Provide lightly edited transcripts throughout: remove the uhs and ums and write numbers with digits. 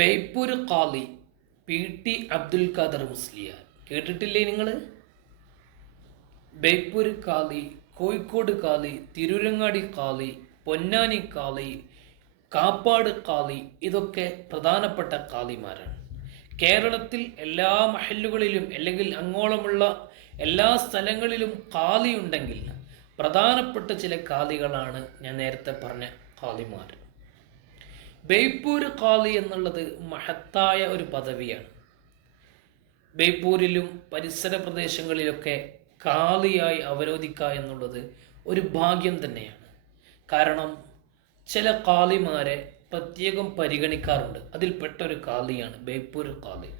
ബേപ്പൂർ ഖാലി P T Abdul Khader Musliyar കേട്ടിട്ടില്ലേ നിങ്ങൾ? ബേപ്പൂർ ഖാലി, കോഴിക്കോട് ഖാലി, തിരൂരങ്ങാടി ഖാലി, പൊന്നാനി ഖാലി, കാപ്പാട് ഖാലി, ഇതൊക്കെ പ്രധാനപ്പെട്ട ഖാലിമാരാണ്. കേരളത്തിൽ എല്ലാ മഹല്ലുകളിലും അല്ലെങ്കിൽ അങ്ങോളമുള്ള എല്ലാ സ്ഥലങ്ങളിലും ഖാലി ഉണ്ടെങ്കിൽ പ്രധാനപ്പെട്ട ചില ഖാലികളാണ് ഞാൻ നേരത്തെ പറഞ്ഞ ഖാലിമാർ. ബേപ്പൂർ ഖാലി എന്നുള്ളത് മഹത്തായ ഒരു പദവിയാണ്. ബേപ്പൂരിലും പരിസര പ്രദേശങ്ങളിലൊക്കെ ഖാലിയായി അവരോധിക്കുക എന്നുള്ളത് ഒരു ഭാഗ്യം തന്നെയാണ്. കാരണം ചില ഖാലിമാരെ പ്രത്യേകം പരിഗണിക്കാറുണ്ട്. അതിൽപ്പെട്ട ഒരു ഖാലിയാണ് ബേപ്പൂർ ഖാലി.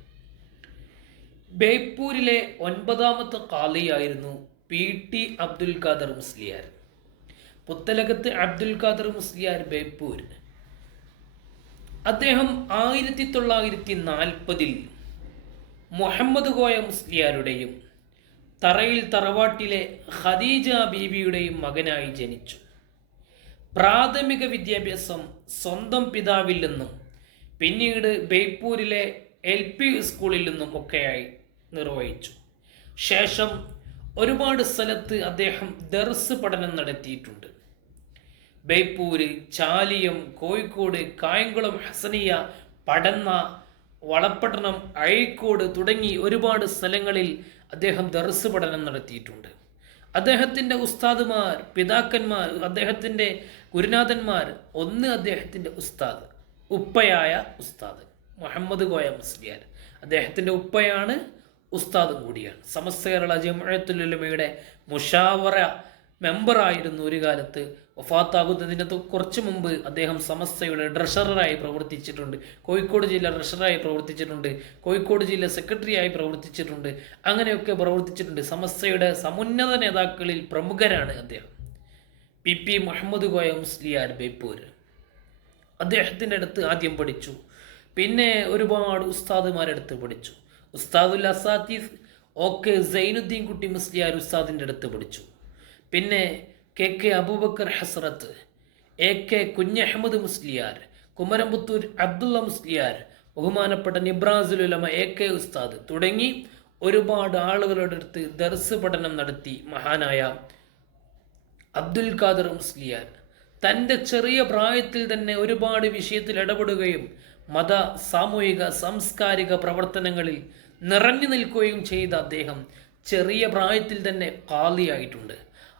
ബേപ്പൂരിലെ 9ാമത്തെ ഖാലിയായിരുന്നു പി ടി അബ്ദുൽ ഖാദർ മുസ്ലിയാർ. പുത്തലകത്ത് അബ്ദുൽ ഖാദർ മുസ്ലിയാർ ബേപ്പൂർ. അദ്ദേഹം 1940 മുഹമ്മദ് കോയ മുസ്ലിയാരുടെയും തറയിൽ തറവാട്ടിലെ ഖദീജ ബീവിയുടെയും മകനായി ജനിച്ചു. പ്രാഥമിക വിദ്യാഭ്യാസം സ്വന്തം പിതാവിൽ നിന്നും പിന്നീട് ബേപ്പൂരിലെ LP സ്കൂളിൽ നിന്നും ഒക്കെയായി നിർവഹിച്ചു. ശേഷം ഒരുപാട് സ്ഥലത്ത് അദ്ദേഹം ദർസ് പഠനം നടത്തിയിട്ടുണ്ട്. ബേപ്പൂര്, ചാലിയം, കോഴിക്കോട്, കായംകുളം ഹസനിയ, പടന്ന, വളപട്ടണം, അഴീക്കോട് തുടങ്ങി ഒരുപാട് സ്ഥലങ്ങളിൽ അദ്ദേഹം ദർസ് പഠനം നടത്തിയിട്ടുണ്ട്. അദ്ദേഹത്തിൻ്റെ ഉസ്താദുമാർ, പിതാക്കന്മാർ, അദ്ദേഹത്തിൻ്റെ ഗുരുനാഥന്മാർ, ഒന്ന് അദ്ദേഹത്തിൻ്റെ ഉസ്താദ്, ഉപ്പയായ ഉസ്താദ് മുഹമ്മദ് കോയ മുസ്ലിയാർ, അദ്ദേഹത്തിൻ്റെ ഉപ്പയാണ്, ഉസ്താദും കൂടിയാണ്. സമസ്ത കേരള ജംഇയ്യത്തുൽ ഉലമയുടെ മുഷാവറ മെമ്പറായിരുന്നു. ഒരു കാലത്ത് വഫാത്താകുന്നതിന് കുറച്ച് മുമ്പ് അദ്ദേഹം സമസ്തയുടെ ട്രഷററായി പ്രവർത്തിച്ചിട്ടുണ്ട്. കോഴിക്കോട് ജില്ല ട്രഷററായി പ്രവർത്തിച്ചിട്ടുണ്ട്. കോഴിക്കോട് ജില്ല സെക്രട്ടറിയായി പ്രവർത്തിച്ചിട്ടുണ്ട്. അങ്ങനെയൊക്കെ പ്രവർത്തിച്ചിട്ടുണ്ട്. സമസ്തയുടെ സമുന്നത നേതാക്കളിൽ പ്രമുഖരാണ് അദ്ദേഹം. PP മുഹമ്മദ് കോയ മുസ്ലിയാർ ബേപ്പൂർ. അദ്ദേഹത്തിൻ്റെ അടുത്ത് ആദ്യം പഠിച്ചു. പിന്നെ ഒരുപാട് ഉസ്താദുമാരെടുത്ത് പഠിച്ചു. ഉസ്താദുൽ അസാത്തീഫ് OK സൈനുദ്ദീൻ കുട്ടി മുസ്ലിയാർ ഉസ്താദിൻ്റെ അടുത്ത് പഠിച്ചു. പിന്നെ KK അബൂബക്കർ ഹസ്രത്ത്, AK കുഞ്ഞഹമ്മദ് മുസ്ലിയാർ, കുമരംപുത്തൂർ അബ്ദുള്ള മുസ്ലിയാർ, ബഹുമാനപ്പെട്ട നിബ്രാസുൽ ഉലമ AK ഉസ്താദ് തുടങ്ങി ഒരുപാട് ആളുകളുടെ അടുത്ത് ദർസ് പഠനം നടത്തി മഹാനായ അബ്ദുൽ ഖാദർ മുസ്ലിയാർ തൻ്റെ ചെറിയ പ്രായത്തിൽ തന്നെ ഒരുപാട് വിഷയത്തിൽ ഇടപെടുകയും മത, സാമൂഹിക, സാംസ്കാരിക പ്രവർത്തനങ്ങളിൽ നിറഞ്ഞു നിൽക്കുകയും ചെയ്ത അദ്ദേഹം ചെറിയ പ്രായത്തിൽ തന്നെ ഖാലിയായിട്ടുണ്ട്.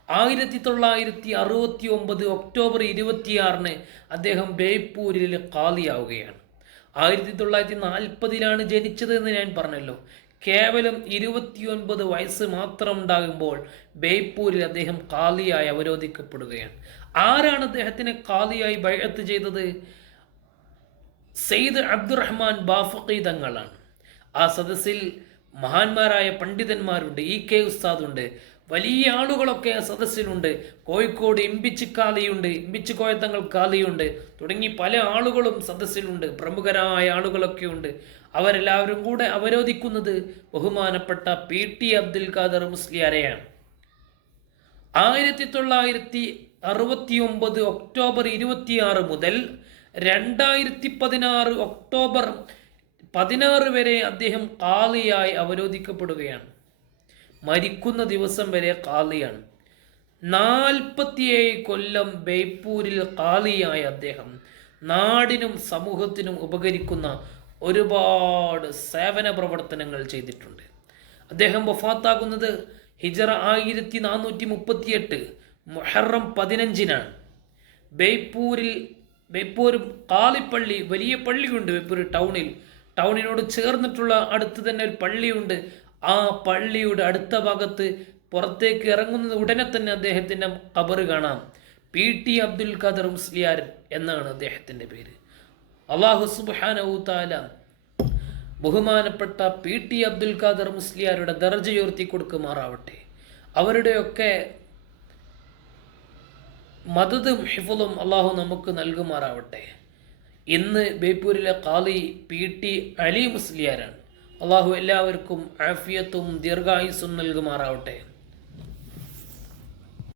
1969 ഒക്ടോബർ 26 അദ്ദേഹം ബേപ്പൂരിൽ ഖാലിയാവുകയാണ്. 1940 ജനിച്ചത് എന്ന് ഞാൻ പറഞ്ഞല്ലോ. കേവലം 29 വയസ്സ് മാത്രം ഉണ്ടാകുമ്പോൾ ബേപ്പൂരിൽ അദ്ദേഹം ഖാലിയായി അവരോധിക്കപ്പെടുകയാണ്. ആരാണ് അദ്ദേഹത്തിനെ ഖാലിയായി ബൈഅത്ത് ചെയ്തത്? സയ്യിദ് അബ്ദുറഹ്മാൻ ബാഫഖി തങ്ങളാണ്. ആ സദസ്സിൽ മഹാന്മാരായ പണ്ഡിതന്മാരുണ്ട്. EK ഉസ്താദുണ്ട്. വലിയ ആളുകളൊക്കെ സദസ്സിലുണ്ട്. കോഴിക്കോട് ഇമ്പിച്ച് ഖാലിയുണ്ട്, ഇമ്പിച്ച് കോയത്തങ്ങൾ ഖാലിയുണ്ട് തുടങ്ങി പല ആളുകളും സദസ്സിലുണ്ട്. പ്രമുഖരായ ആളുകളൊക്കെ ഉണ്ട്. അവരെല്ലാവരും കൂടെ അവരോധിക്കുന്നത് ബഹുമാനപ്പെട്ട PT അബ്ദുൽ ഖാദർ മുസ്ലിയാരെയാണ്. 1969 ഒക്ടോബർ 26 മുതൽ 2016 ഒക്ടോബർ 16 വരെ അദ്ദേഹം ഖാലിയായി അവരോധിക്കപ്പെടുകയാണ്. മരിക്കുന്ന ദിവസം വരെ ഖാലിയാണ്. 47 കൊല്ലം ബേപ്പൂരിൽ ഖാലിയായ അദ്ദേഹം നാടിനും സമൂഹത്തിനും ഉപകരിക്കുന്ന ഒരുപാട് സേവന പ്രവർത്തനങ്ങൾ ചെയ്തിട്ടുണ്ട്. അദ്ദേഹം വഫാത്താകുന്നത് ഹിജറ 1438 മുഹറം 15 ബേപ്പൂർ ഖാലിപ്പള്ളി, വലിയ പള്ളിയുണ്ട് ബേപ്പൂർ ടൗണിനോട് ചേർന്നിട്ടുള്ള അടുത്ത് തന്നെ ഒരു പള്ളിയുണ്ട്. ആ പള്ളിയുടെ അടുത്ത ഭാഗത്ത് പുറത്തേക്ക് ഇറങ്ങുന്നത് ഉടനെ തന്നെ അദ്ദേഹത്തിൻ്റെ ഖബർ കാണാം. PT അബ്ദുൽ ഖാദർ മുസ്ലിയാർ എന്നാണ് അദ്ദേഹത്തിൻ്റെ പേര്. അല്ലാഹു സുബ്ഹാനഹു തആല ബഹുമാനപ്പെട്ട PT അബ്ദുൽ ഖാദർ മുസ്ലിയാരുടെ ദർജ ഉയർത്തി കൊടുക്കുമാറാവട്ടെ. അവരുടെയൊക്കെ മദദും ഹിഫ്ളും അല്ലാഹു നമുക്ക് നൽകുമാറാവട്ടെ. ഇന്ന് ബേപ്പൂരിലെ ഖാലി PT അലി മുസ്ലിയാരാണ്. അല്ലാഹു എല്ലാവർക്കും ആഫിയത്തും ദീർഘായുസ്സും നൽകുമാറാവട്ടെ.